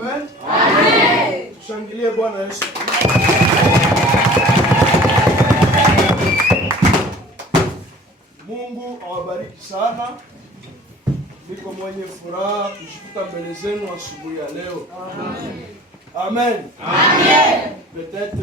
Amen. Amen. Tushangilie Bwana Yesu. Mungu awabariki sana. Niko mwenye furaha kushikuta mbele zenu asubuhi ya leo. Amen. Amen. Amen. Peut-être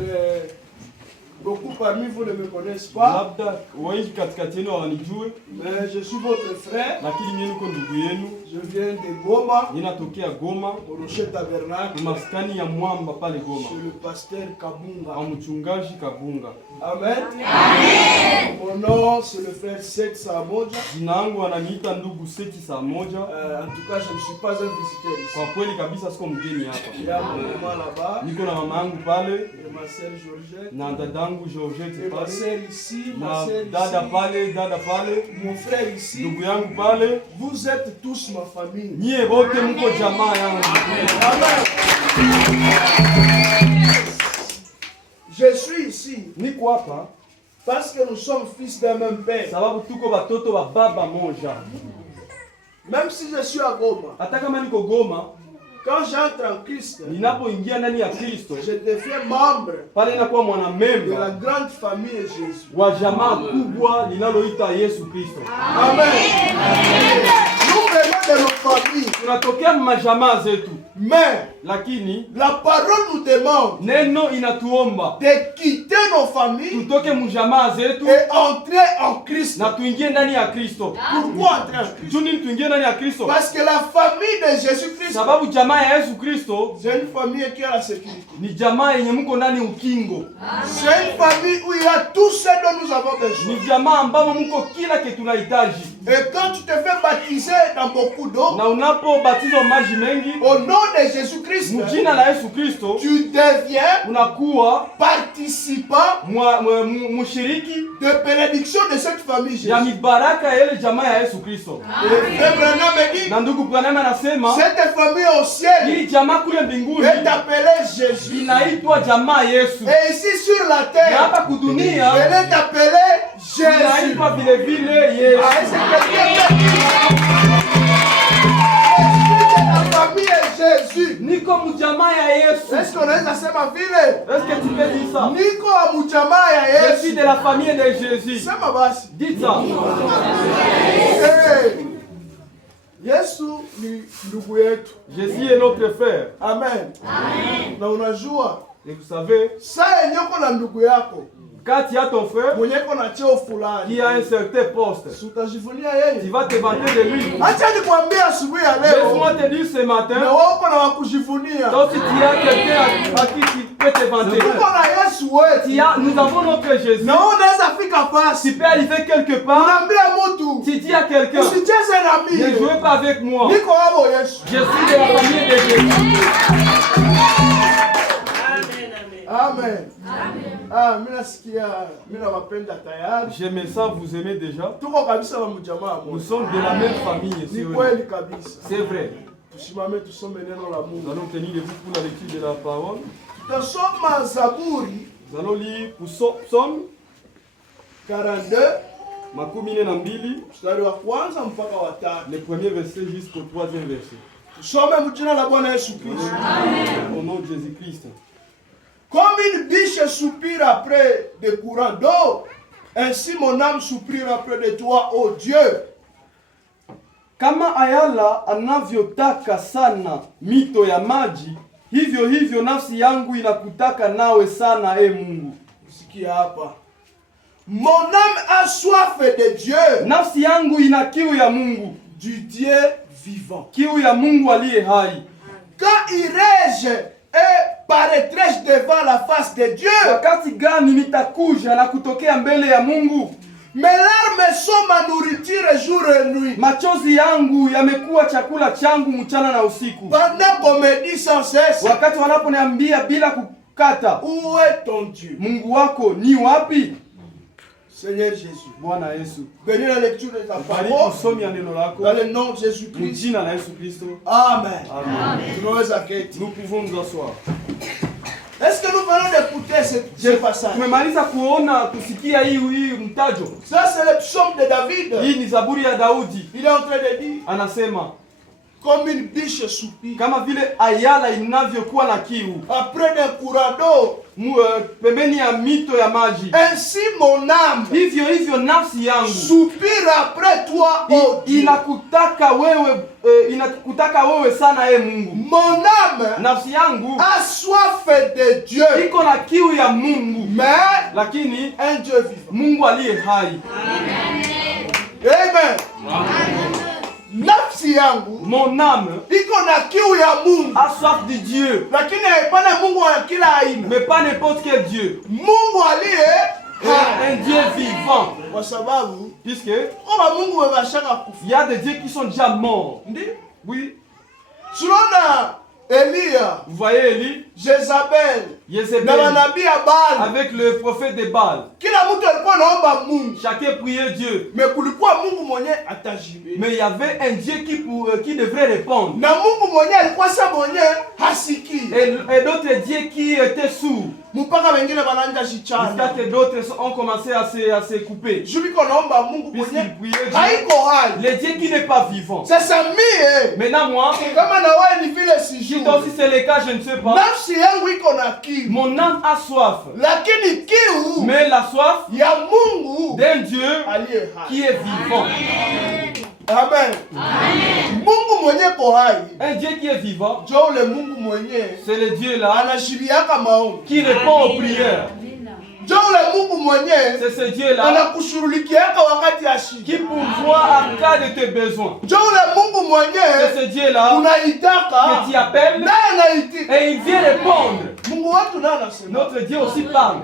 beaucoup parmi vous ne me connaissent pas. Labda wengi katikati yenu hawanijue, mais je suis votre frère. Lakini mimi niko ndugu yenu. Je viens de Goma. Ninatokea Goma. Au Rocher Tabernacle. Maskani ya Mwamba pale Goma. Je suis le pasteur Kabunga. Mchungaji Kabunga. Amen. Amen. Mon nom c'est le frère Seth Samoja. Jina langu wananiita ndugu Seth Samoja. En tout cas, je ne suis pas un visiteur ici. Kwa kweli kabisa siko mgeni hapa. Il y a mon maman là-bas. Niko na mama yangu pale. Et ma sœur Georgette. Na dadangu Georgette pale. Ma sœur ici, ma sœur ici. Dada pale. Mon frère ici. Ndugu yangu pale. Vous êtes tous ma famille. Nyie wote mko jamaa yangu. Amen. Je suis ici. Niko hapa parce que nous sommes fils d'un même père. Sababu tuko batoto wa baba moja. Même si je suis à Goma. Hata kama niko Goma, quand j'entre en Christ, ninapoingia ndani ya Kristo, je deviens membre pale inakuwa mwanamemba de la grande famille de Jésus. Wa jamaa kubwa linaloita Yesu Kristo. Amen. Nous venons de nos familles. Tunatokea majamaa zetu. Mais lakini la parole nous demande neno inatuomba de quitter nos familles, tutoke mjamaa zetu et entrer en Christ. Na tuingie ndani ya Kristo. Pourquoi entrer en Christ? Juni tuingie ndani ya Kristo. Parce que la famille de Jésus-Christ, sababu jamaa ya Yesu Kristo, c'est une famille qui a la sécurité. Ni jamaa yenye mko ndani ukingo. C'est une famille où il y a tout ce dont nous avons besoin. Ni jamaa ambamo mko kila kitu tunahitaji. Et quand tu te fais baptiser dans beaucoup d'eau, na unapobatizwa maji mengi, au nom de Jésus-Christ, mjina la Yesu Kristo, tu deviens unakuwa participant mshiriki de bénédiction de cette famille Jésus. Ya mibaraka ya ile jamaa ya Yesu Kristo. Na ndugu Branham anasema cette famille au ciel, hii jamaa kule mbinguni est appelée Jésus. Inaitwa jamaa Yesu. Et ici sur la terre, na hapa kudunia elle est appelée Jésus. Inaitwa vile vile Yesu. Jésus. Niko mjamaa ya Yesu. Est-ce qu'on a sema vile? Est-ce que tu peux dire ça? Niko mjamaa ya Yesu. Je suis de la famille de Jésus. Sema basi. Dites ça. Yesu ni ndugu yetu. Jésus est notre frère. Amen. Amen. Na unajua, et vous savez, saa yenye uko na ndugu yako, quand tu as ton frère qui a un certain poste, tu vas te vanter de lui. Laisse-moi te dire ce matin, donc si tu as quelqu'un à qui tu peux te vanter, nous avons notre Jésus. Tu peux arriver quelque part, tu dis à quelqu'un, ne jouez pas avec moi, je suis de la famille de Jésus. Amen. Ah, j'aime ça, vous aimez déjà. Nous sommes de la même famille. C'est vrai. Nous allons tenir debout pour la lecture de la parole. Nous allons lire pour Psaume 42. Le premier verset jusqu'au troisième verset. Au nom de Jésus-Christ. Comme une biche soupire après des courants d'eau, ainsi mon âme soupire après de toi, ô Dieu. Kama ayala anavyotaka sana mito ya maji, hivyo hivyo nafsi yangu inakutaka nawe sana, Mungu. Sikia hapa. Mon âme a soif de Dieu. Nafsi yangu ina kiu ya Mungu, du Dieu vivant. Kiu ya Mungu aliye hai. Quand irai-je et paraîtrai-je devant la face de Dieu? Wakati gani nitakuja na kutokea mbele ya Mungu? Mes larmes sont ma nourriture jour et nuit. Machozi yangu yamekuwa chakula changu mchana na usiku. Pendant qu'on me dit sans cesse, wakati wanaponiambia bila kukata, où est ton Dieu? Mungu wako ni wapi? Seigneur Jésus, Bwana Yesu, bénis la lecture de ta parole dans le nom de Jésus-Christ. Amen. Amen. Nous pouvons nous asseoir. Est-ce que nous venons d'écouter ce passage? Ça c'est le psaume de David. Hii ni Zaburi ya Daudi. Il est en train de dire, anasema, comme une biche soupire. Kama vile ayala inavyokuwa na kiu. Après des courants d'eau. Pembeni ya mito ya maji. Ainsi mon âme. Hivyo nafsi yangu. Soupire après toi, oh Dieu. Inakutaka wewe sana Mungu. Mon âme. Nafsi yangu. A soif de Dieu. Iko na kiu ya Mungu. Mais. Lakini. Un Dieu vivant. Mungu aliye hai. Amen. Nafsi yangu, mon âme, iko na kiu ya Mungu, a soif de Dieu, lakini haipana Mungu wa kila aina, mais pas n'importe quel Dieu. Mungu aliye un Dieu vivant, kwa sababu puisque kama Mungu wameshaka kufa, il y a des dieux qui sont déjà morts. Ndi? Oui. Tunaona Elia, vous voyez Élie, Jézabel, na manabii ya Baal, avec le prophète de Baal. Kila mtu alikuwa anaomba Mungu. Chacun priait Dieu. Mais kulikuwa Mungu mwenye atajibu. Mais il y avait un Dieu qui devrait répondre. Na Mungu mwenye alikuwa sa mwenye hasikii. Et d'autres dieux qui étaient sourds. Mpaka wengine wanaanza jichana. Jusqu'à que d'autres ont commencé à se couper. Jubiko naomba Mungu mwenye haiko hai. Le Dieu qui n'est pas vivant. Sasa mie. Maintenant moi, kama na wewe ni vile sijui. Toi aussi c'est le cas, je ne sais pas. Nafsi yangu iko na kiu. Mon âme a soif. Lakini kiu. Mais la soif ya Mungu d'un Dieu qui est vivant. Amen. Amen. Mungu mwenye ko hai. Un Dieu qui est vivant. Jo le Mungu mwenye. C'est le Dieu là. Anashibiaka maombi. Qui répond aux prières. Jo le Mungu mwenye. C'est ce Dieu là. Anakushughulikiaka wakati ya shida. Qui pourvoit en cas de tes besoins. Jo le Mungu mwenye. C'est ce Dieu là. Unaitaka. Que tu appelles. Et il vient répondre. Mungu wetu nani anasema? Notre Dieu aussi parle.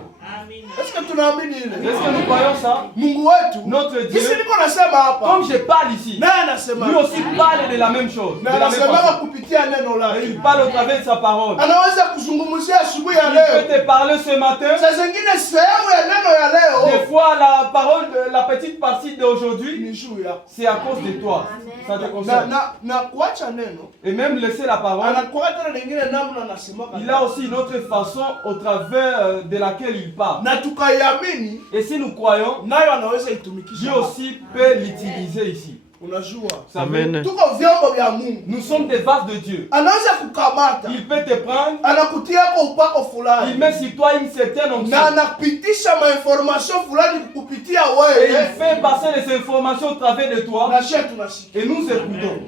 Est-ce que tunaamini ile? Est-ce que nous croyons ça? Mungu wetu. Notre Dieu. Kisi niko nasema hapa. Comme je parle ici. Nani anasema? Lui aussi parle de la même chose. Na anasema kupitia neno lake. Il parle au travers de sa parole. Anaweza kuzungumzia asubuhi ya leo. Il peut te parler ce matin. Saa zingine sehemu ya neno ya leo. Des fois la parole de la petite partie d'aujourd'hui. Ni juu yako. C'est à cause de toi. Ça te concerne. Na kuacha neno. Et même laisser la parole. Anakuwa tena nyingine namna anasema. Il a aussi une autre façon au travers de laquelle il parle. Na tukaiamini. Et si nous croyons, nayo anaweza itumikisha. Dieu aussi peut l'utiliser ici. Unajua. Amen. Tuko vyombo vya Mungu. Nous sommes des vases de Dieu. Anaweza kukamata. Il peut te prendre. Anakutia kwa upako fulani. Il met sur toi une certaine onction. Na anapitisha information fulani kukupitia wewe. Et il fait passer les informations au travers de toi. Na sisi tunasikia. Et nous écoutons.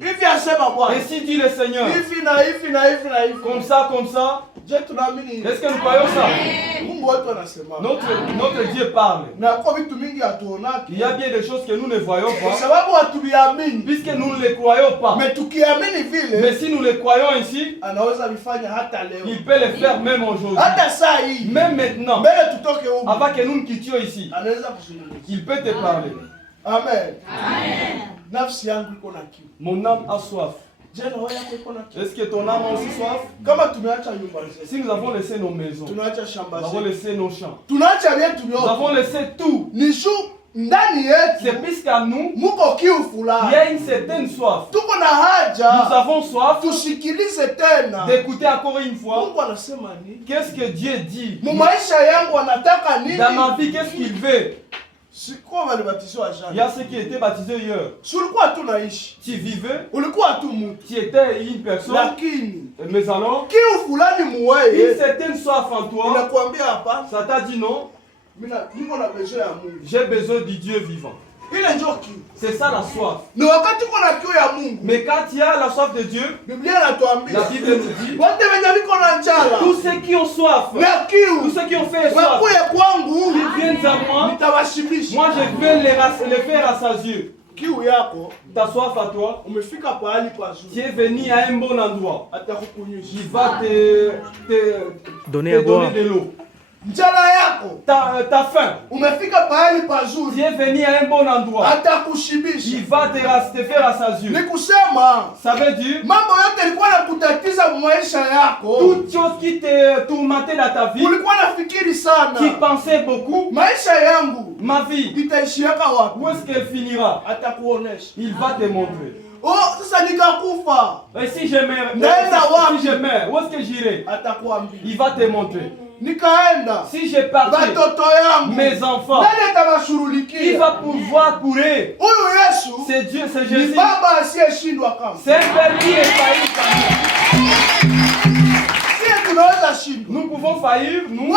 Hivi asema Bwana. Et si dit le Seigneur. Hivi na hivi na hivi na hivi. Comme ça, comme ça. Est-ce que nous croyons ça? Notre Dieu parle. Il y a bien des choses que nous ne voyons pas. Puisque nous ne les croyons pas. Mais si nous les croyons ici, il peut les faire même aujourd'hui. Même maintenant. Avant que nous ne quittions ici. Il peut te parler. Amen. Mon âme a soif. Est-ce que ton âme a aussi soif? Si nous avons laissé nos maisons, nous avons laissé nos champs, nous avons laissé tout, c'est puisqu'à nous, il y a une certaine soif. Nous avons soif d'écouter encore une fois qu'est-ce que Dieu dit dans ma vie, qu'est-ce qu'il veut. Il y a ceux qui étaient baptisés hier. Tu vivais, tu étais une personne, mais alors, une certaine soif en toi, ça t'a dit non, j'ai besoin du Dieu vivant. C'est ça la soif. Mais quand il y a la soif de Dieu, la Bible nous dit, tous ceux qui ont soif, tous ceux qui ont fait soif, ils viennent à moi, moi je vais les faire rassasier. Ta soif à toi, tu es venu à un bon endroit. Il va te donner de l'eau. Ta faim. Tu es venu à un bon endroit. Il va te faire rassasier. Ça veut dire toute chose qui te tourmentait dans ta vie, qui pensait beaucoup, ma vie, où est-ce qu'elle finira? Il va te montrer. Et si je meurs, où est-ce que j'irai? Il va te montrer. si je partais, mes enfants, qui va pouvoir pour eux? C'est Dieu, c'est Jésus. C'est un Père qui est failli. Nous pouvons faillir, nous.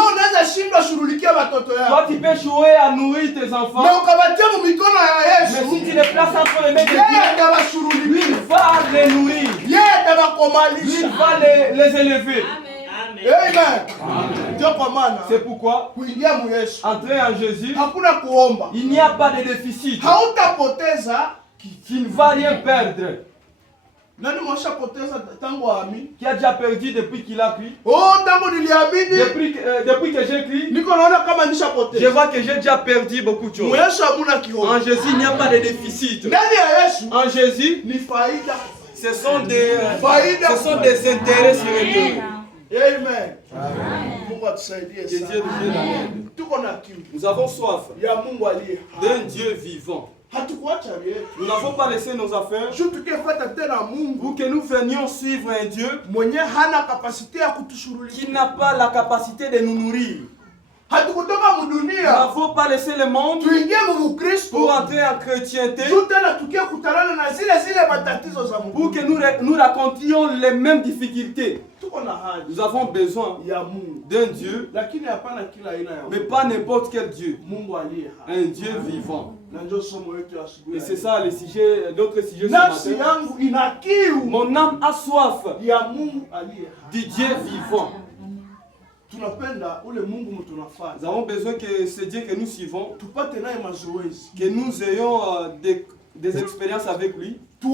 Toi, tu peux jouer à nourrir tes enfants. Mais si tu les places entre les mains de Dieu, lui va les nourrir. Lui va les élever. C'est pourquoi, entrer en Jésus, il n'y a pas de déficit. Tu ne vas rien perdre. Qui a déjà perdu depuis qu'il a crié? Depuis que j'ai crié, je vois que j'ai déjà perdu beaucoup de choses. En Jésus, il n'y a pas de déficit. En Jésus, ce sont des intérêts spirituels. Amen. Nous avons soif d'un Dieu vivant. Nous n'avons pas laissé nos affaires pour que nous venions suivre un Dieu qui n'a pas la capacité de nous nourrir. Nous n'avons pas laissé le monde pour entrer en chrétienté, pour que nous racontions les mêmes difficultés. Nous avons besoin d'un Dieu, mais pas n'importe quel Dieu. Un Dieu vivant. Et c'est ça le sujet, notre sujet ce matin. Mon âme a soif du Dieu vivant. Nous avons besoin que ce Dieu que nous suivons, que nous ayons des expériences avec lui. Et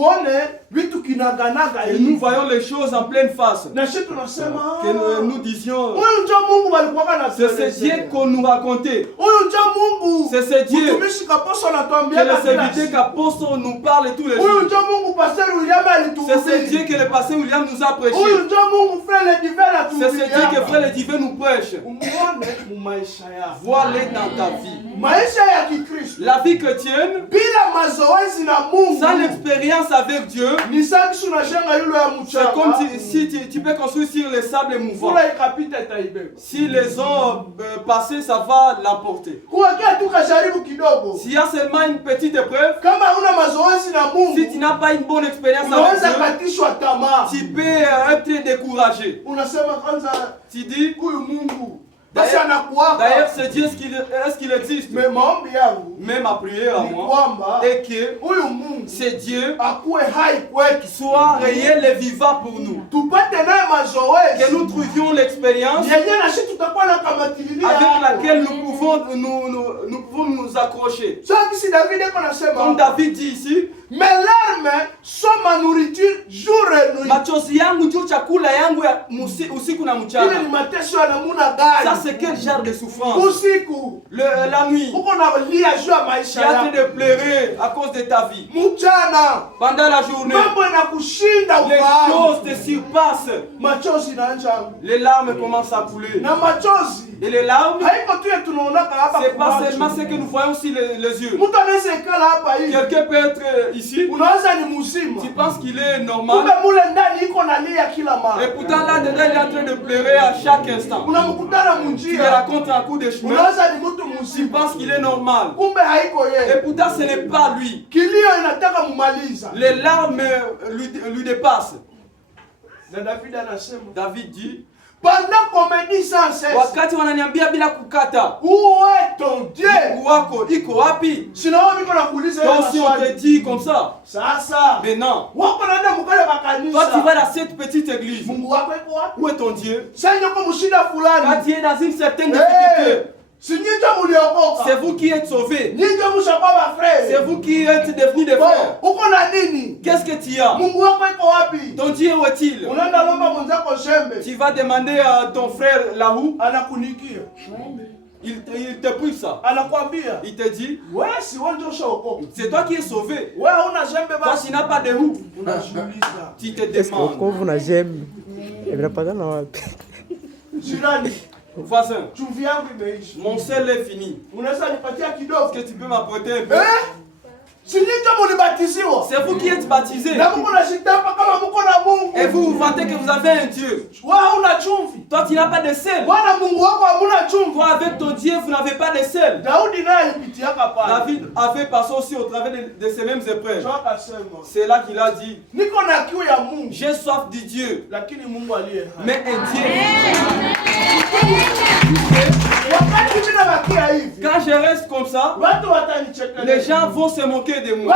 nous voyons les choses en pleine face. Que nous disions, c'est ce Dieu qu'on nous racontait. C'est ce Dieu que le serviteur qu'apôtre nous parle tous les jours. C'est ce Dieu que le pasteur William nous a prêché. C'est ce Dieu que frère le divin nous prêche. Vois-le dans ta vie. La vie chrétienne, sans l'expérience avec Dieu, c'est comme si tu peux construire sur les sables mouvants. Si les eaux passées, ça va l'emporter. S'il y a seulement une petite épreuve, si tu n'as pas une bonne expérience avec Dieu, tu peux être découragé. Tu dis, d'ailleurs, c'est Dieu, est-ce qu'il existe? Mais ma prière à moi est que c'est Dieu qui soit réel et vivant pour nous. Que nous trouvions l'expérience avec laquelle nous pouvons nous accrocher. Comme David dit ici, mes larmes sont ma nourriture jour et nuit. Machozi yangu ndio chakula yangu ya usiku na mchana. Ça c'est quel genre de souffrance? La nuit. Tu es en train de pleurer à cause de ta vie. Pendant la journée, les choses te surpassent. Les larmes commencent à couler. Et les larmes, c'est pas seulement ce que nous voyons sur les yeux. Quelqu'un peut être ici, tu penses qu'il est normal, et pourtant là-dedans il est en train de pleurer à chaque instant. Tu le racontes un coup de chemin, tu penses qu'il est normal, et pourtant ce n'est pas lui. Les larmes lui dépassent. David dit, wakati wananiambia bila kukata, où est ton Dieu? Wako iko wapi? Si on te dit comme ça. Mais non. Toi tu vas dans cette petite église. Où est ton Dieu? Quand tu es dans une certaine difficulté, c'est vous qui êtes sauvés. C'est vous qui êtes devenus des frères. Qu'est-ce que tu as? Ton Dieu où est-il? Tu vas demander à ton frère là-haut. Il te prie ça. Il te dit, c'est toi qui es sauvé. Toi tu n'as pas de roue. Tu te demandes. Voisin, mon sel est fini. Est-ce que tu peux m'apporter un peu? C'est vous qui êtes baptisés. Et vous vous vantez que vous avez un Dieu. Toi, tu n'as pas de sel. Toi, avec ton Dieu, vous n'avez pas de sel. David avait passé aussi au travers de ces mêmes épreuves. C'est là qu'il a dit, j'ai soif du Dieu. Mais un Dieu. Quand je reste comme ça, les gens vont se moquer de moi.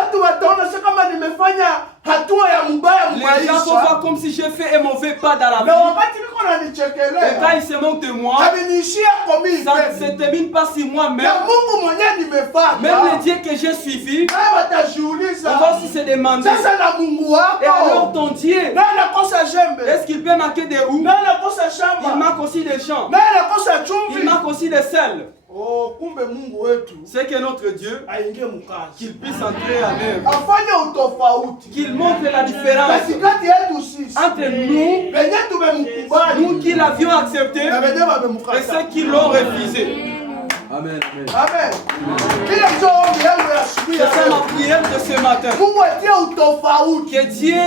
Les gens vont voir comme si j'ai fait un mauvais pas dans la vie. Et quand ils se moquent de moi, ça ne se termine pas si moi-même, même le Dieu que j'ai suivi, on va aussi se demander, et alors ton Dieu, est-ce qu'il peut marquer des roues? Il marque aussi des champs. Il marque aussi des sels. C'est que notre Dieu, qu'il puisse entrer en œuvre, qu'il montre la différence entre nous qui l'avions accepté et ceux qui l'ont refusé. Amen. Amen. C'est ça ma prière de ce matin. Que Dieu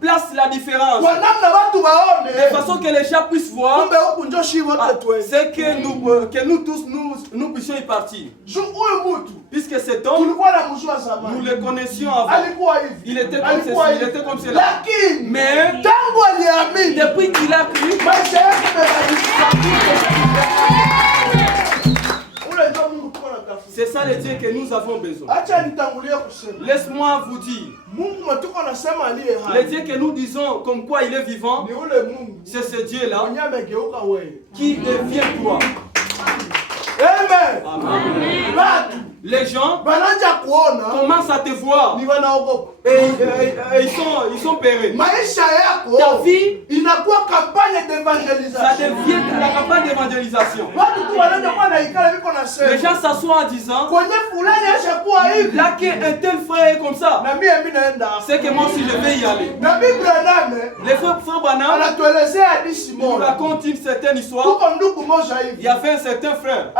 place la différence. De façon que les gens puissent voir. C'est que nous tous, nous puissions y partir. Puisque cet homme, nous le connaissions avant. Il était comme ceci, il était comme cela. Mais, depuis qu'il a cru, c'est ça le Dieu que nous avons besoin. Laisse-moi vous dire, le Dieu que nous disons comme quoi il est vivant, c'est ce Dieu-là qui devient toi. Amen. Amen. Les gens commencent à te voir et ils sont pérés. Ta vie, ça devient la campagne d'évangélisation. Les gens s'assoient en disant, là qu'un tel frère est comme ça, c'est que moi aussi je vais y aller. Les frères Branham nous racontent une certaine histoire. Il y avait un certain frère.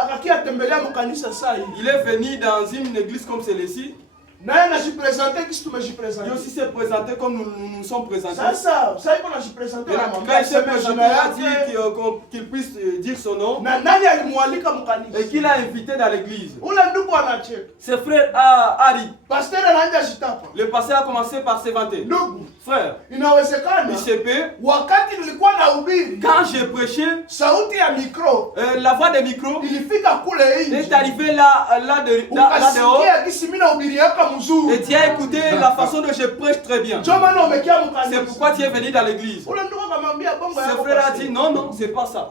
Il est venu dans une église comme celle-ci. Il aussi s'est présenté comme nous nous sommes présentés. Quand il s'est présenté, il a dit qu'il puisse dire son nom et qu'il a invité dans l'église. Ce frère Harry, le pasteur a commencé par se vanter. Frère, il se peut, quand j'ai prêché, la voix des micros est arrivée là dehors. Et tu as écouté la façon dont je prêche très bien. C'est pourquoi tu es venu dans l'église. Ce frère a dit non, c'est pas ça.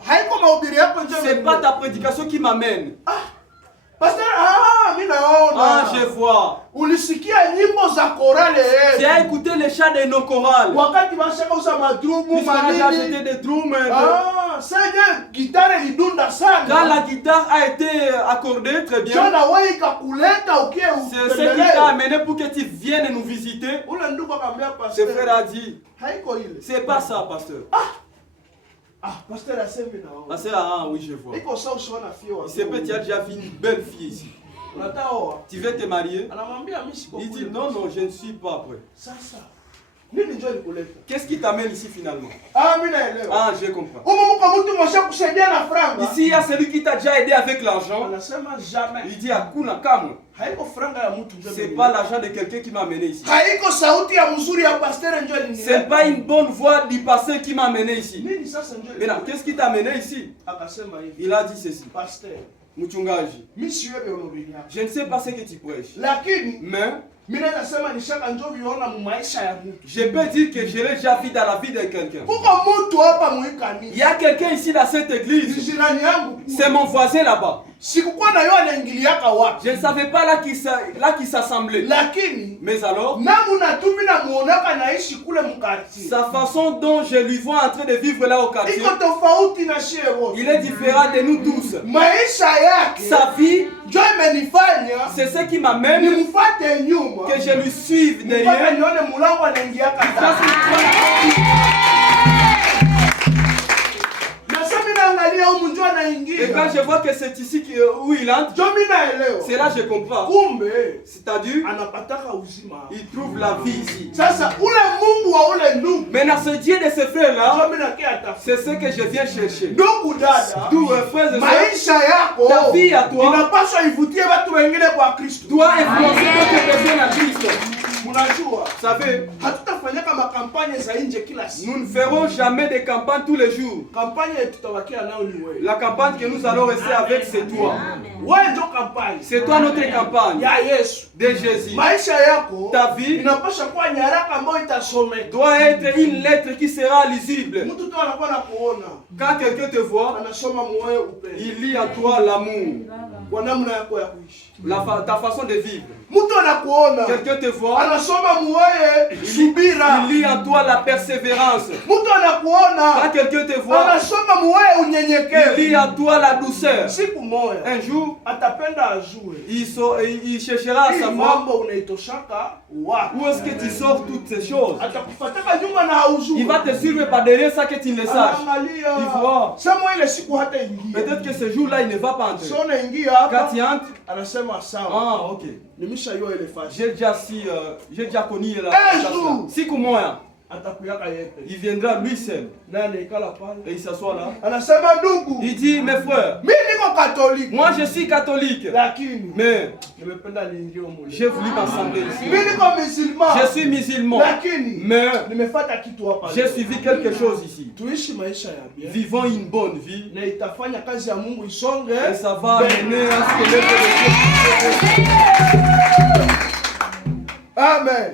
C'est pas ta prédication qui m'amène. Je vois. Tu as écouté les chants de nos chorales. Puisqu'on a acheté des drums. Quand la guitare a été accordée très bien, c'est ce qui t'a amené pour que tu viennes nous visiter. Ce frère a dit, c'est pas ça, pasteur. Pasteur, oui, je vois. Il se peut que tu as déjà vu une belle fille ici. Tu veux te marier? Il dit non, je ne suis pas prêt. Qu'est-ce qui t'amène ici finalement? Je comprends. Ici, il y a celui qui t'a déjà aidé avec l'argent. Il dit Akuna Kam. C'est pas l'argent de quelqu'un qui m'a amené ici. C'est pas une bonne voix du pasteur qui m'a amené ici. Mais là, qu'est-ce qui t'a amené ici? Il a dit ceci. Mchungaji, je ne sais pas ce que tu prêches. Mais je peux dire que je l'ai déjà vu dans la vie de quelqu'un. Il y a quelqu'un ici dans cette église. C'est mon voisin là-bas. Je ne savais pas là qui s'assemblait. Mais alors, sa façon dont je lui vois en train de vivre là au quartier, il est différent de nous tous. Sa vie, c'est ce qui m'amène que je lui suive derrière. Et quand je vois que c'est ici où il entre, c'est là que je comprends. C'est-à-dire, il trouve la vie ici. Maintenant, ce Dieu de ce frère-là, c'est ce que je viens chercher. D'où, frères et sœurs, ta vie à toi doit influencer d'autres personnes à Christ. Vous savez, nous ne ferons jamais de campagne tous les jours. La campagne que nous allons rester avec, c'est toi. C'est toi notre campagne de Jésus. Ta vie doit être une lettre qui sera lisible. Quand quelqu'un te voit, il lit en toi l'amour. Ta façon de vivre. Quelqu'un te voit, il lit en toi la persévérance. Quand quelqu'un te voit, il lit en toi la douceur. Un jour, il cherchera à savoir où est-ce que tu sors toutes ces choses. Il va te suivre par derrière ça que tu ne le saches. Il voit. Peut-être que ce jour-là, il ne va pas entrer. Quand tu entres, ah, ok. J'ai déjà connu la situation. Si comme moi, il viendra lui seul. Et il s'assoit là. Il dit, mes frères, moi je suis catholique. Mais j'ai voulu m'assembler ici. Je suis musulman. Mais j'ai suivi quelque chose ici. Vivons une bonne vie. Et ça va mener à ce que l'œuvre de Dieu. Amen.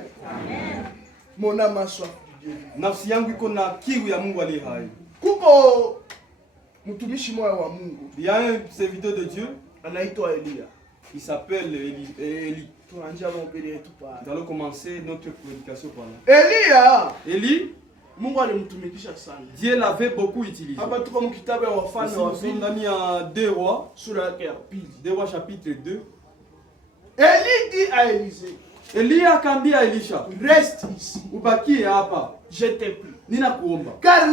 Mon âme a soif de Dieu. Nafsi yangu iko na kiu ya Mungu aliye hai. Kuko mtumishi mmoja wa Mungu. Il y a un serviteur de Dieu, anaitwa Elia. Il s'appelle Eli. Nous allons commencer notre prédication par là. Eli, Mungu alimtumikisha sana. Dieu l'avait beaucoup utilisé. Hapa tuko mu kitabu ya Wafalme wa pili ndani ya 2 Rois sura yake ya pili. 2 Rois chapitre 2. Eli dit à Élisée, Elia akaambia Elisha, reste ici. Ubakie hapa. Je te prie. Ninakuomba. Car